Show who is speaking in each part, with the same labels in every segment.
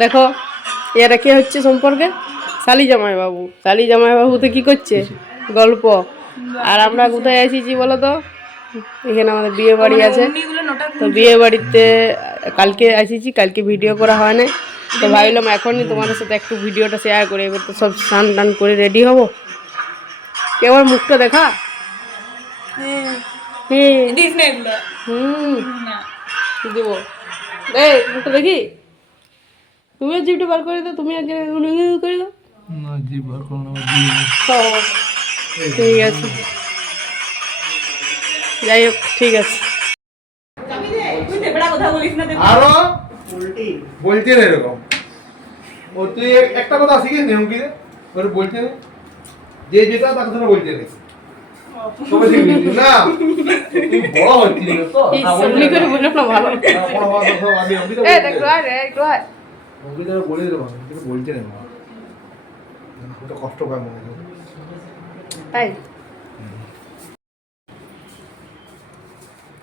Speaker 1: দেখো এরা কে হচ্ছে সম্পর্কে? শালি জামাই বাবু শালি জামাই বাবু তো কি করছে? গল্প। আর আমরা কোথায় এসেছি বলো তো? এখানে আমাদের বিয়ে বাড়ি আছে। তো বিয়ে বাড়িতে কালকে এসেছি কালকে ভিডিও করা হয় না তো ভাবলাম এখনই তোমাদের সাথে একটু ভিডিওটা শেয়ার করে। এবার তো সব স্নান টান করে রেডি হব। কেবল মুখটা দেখা? হ্যাঁ। হুম। দেবো? এই মুখটা দেখি। তুমিও জিপটা বার করে দাও তুমি আগে করে দাও।
Speaker 2: না জি বার করো না
Speaker 1: ঠিক আছে। যাই হোক ঠিক আছে।
Speaker 2: আরও? বলতে না এরকম। ও তুই একটা কথা শিখিস নি হুমকি ওর বলতে যে যেটা তার কথা বলতে নেই। তবে না তুই বড় হচ্ছিস তো।
Speaker 1: করে। বললাম না ভালো
Speaker 2: আমি
Speaker 1: এই একটু
Speaker 2: বলে দিলাম আমি কিন্তু বলতে। ওটা কষ্ট পায় মনে হয়।
Speaker 1: তাই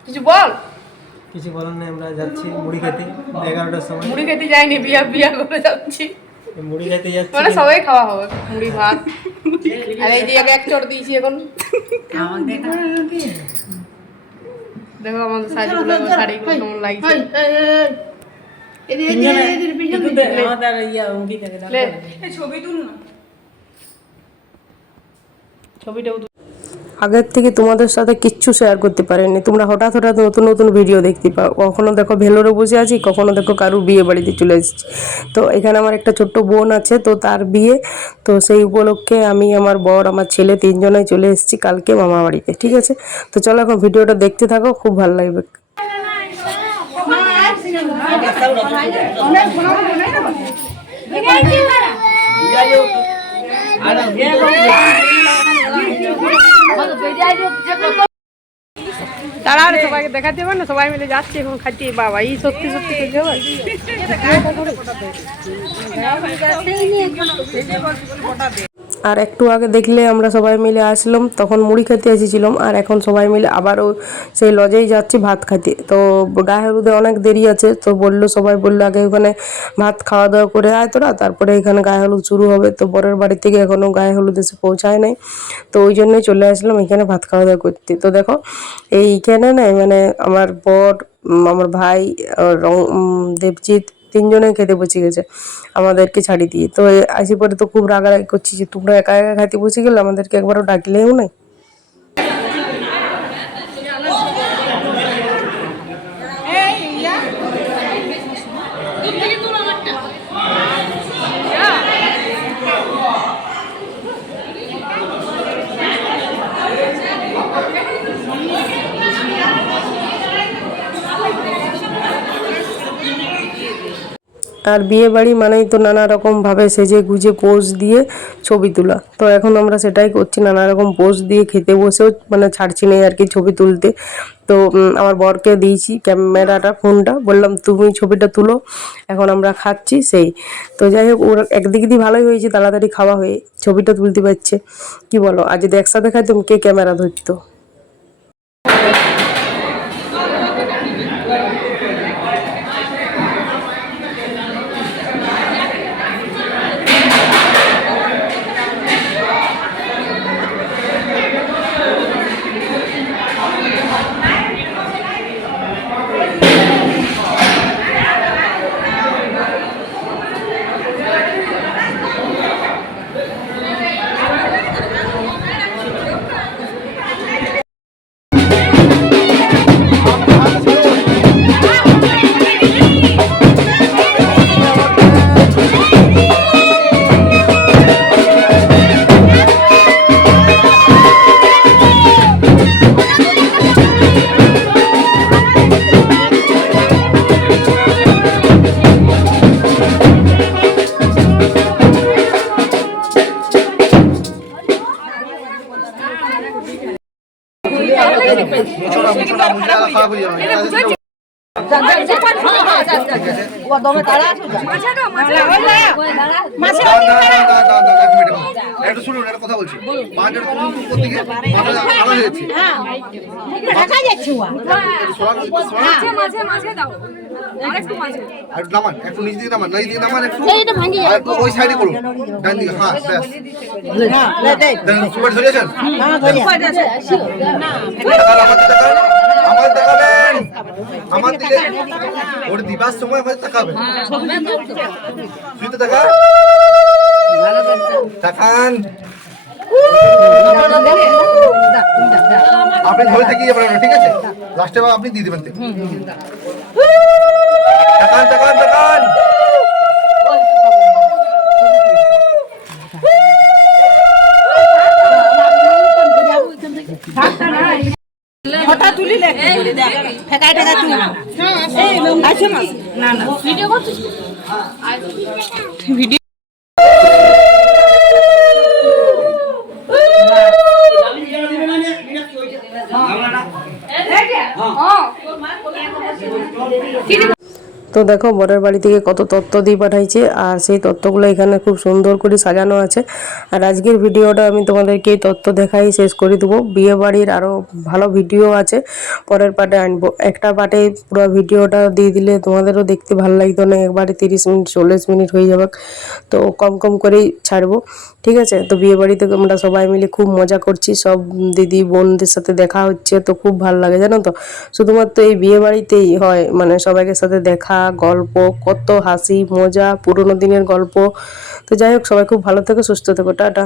Speaker 1: কিছু বল।
Speaker 3: কিছু বলার নেই আমরা যাচ্ছি মুড়ি খেতে এগারোটার সময়।
Speaker 1: মুড়ি খেতে যাইনি বিয়া বিয়া করে যাচ্ছি।
Speaker 3: মুড়ি খেতে যাচ্ছি
Speaker 1: মানে সবাই খাওয়া হবে মুড়ি ভাত। আর এই যে এক চড় দিয়েছি এখন। দেখো আমাদের শাড়িগুলো শাড়িগুলো কেমন লাগছে। তুল। আগের থেকে তোমাদের সাথে কিচ্ছু শেয়ার করতে পারেনি। তোমরা হঠাৎ হঠাৎ নতুন নতুন ভিডিও দেখতে পাও। কখনো দেখো ভেলোরে বসে আছি, কখনো দেখো কারুর বিয়ে বাড়িতে চলে এসেছি। তো এখানে আমার একটা ছোট্ট বোন আছে, তো তার বিয়ে, তো সেই উপলক্ষে আমি আমার বর, আমার ছেলে তিনজনে চলে এসেছি কালকে মামা বাড়িতে, ঠিক আছে? তো চলো এখন ভিডিওটা দেখতে থাকো, খুব ভালো লাগবে। তারা আর সবাইকে দেখাতে হবে না, সবাই মিলে যাচ্ছে, এখন খাচ্ছি, বাবা, এই সত্যি সত্যি খেতে আর একটু আগে দেখলে আমরা সবাই মিলে আসলাম তখন মুড়ি খেতে এসেছিলাম আর এখন সবাই মিলে আবারও সেই লজেই যাচ্ছি ভাত খাইতে। তো গায়ে হলুদে অনেক দেরি আছে, তো বলল সবাই বলল আগে ওখানে ভাত খাওয়া দাওয়া করে আয় তোরা, তারপরে এখানে গায়ে হলুদ শুরু হবে। তো বরের বাড়ি থেকে এখনও গায়ে হলুদ এসে পৌঁছায় নাই। তো ওই জন্যই চলে আসলাম এখানে ভাত খাওয়া দাওয়া করতে। তো দেখো, এইখানে না মানে আমার বর আমার ভাই রং- দেবজিৎ তিনজনে খেতে বসে গেছে, আমাদেরকে ছাড়ি দিয়ে। তো আসি পরে তো খুব রাগারাগি করছি যে তোমরা একা একা খাইতে বসে গেলে আমাদেরকে একবারও ডাকলেও নাই? আর বিয়ে বাড়ি মানেই তো নানা রকম ভাবে সেজে গুজে পোজ দিয়ে ছবি তোলা। তো এখন আমরা সেটাই করছি, নানা রকম পোজ দিয়ে খেতে বসেও মানে ছাড়ছি না আর কি ছবি তুলতে। তো আমার বরকে দিয়েছি ক্যামেরাটা, ফোনটা, বললাম, তুমি ছবিটা তুলো, এখন আমরা খাচ্ছি সেই। তো যাই হোক, ওর একদিক দিয়ে ভালোই হয়েছে, তাড়াতাড়ি খাওয়া হয়ে, ছবিটা তুলতে পারছে। কি বলো আর যদি একসাথে খাইতাম, কে ক্যামেরা ধরতো?
Speaker 2: ওই সাইডে করুন ডান দিকে হ্যাঁ সুপার ধরেছেন আমার দিকে ওটা দিবার সময় আমাদের তাকাবে। তুই তো আপনি ধরে থাকি আপনার ঠিক আছে? লাস্টে আপনি দিয়ে দেবেন দেখান দেখান দেখান
Speaker 1: তো দেখো, বরের বাড়ি থেকে কত তত্ত্ব দিয়ে পাঠাইছে, আর সেই তত্ত্বগুলো এখানে খুব সুন্দর করে সাজানো আছে। আর আজকের ভিডিওটা আমি তোমাদেরকে এই তত্ত্ব দেখাই, শেষ করে দেবো। বিয়ে বাড়ির আরও ভালো ভিডিও আছে, পরের পার্টে আনব। একটা পার্টে পুরো ভিডিওটা দিয়ে দিলে তোমাদেরও দেখতে ভালো লাগতো না, একবারে তিরিশ মিনিট, চল্লিশ মিনিট হয়ে যাবে। তো কম কম করেই ছাড়বো। ঠিক আছে? তো বিয়ে বাড়িতে আমরা সবাই মিলে খুব মজা করছি। সব দিদি, বোনদের সাথে দেখা হচ্ছে, তো খুব ভালো লাগে, জানো তো? শুধুমাত্র এই বিয়ে বাড়িতেই হয় মানে সবাইকে সাথে দেখা, গল্প, কত হাসি, মজা, পুরনো দিনের গল্প। তো যাই হোক, সবাই খুব ভালো থেকো, সুস্থ থেকো, টাটা।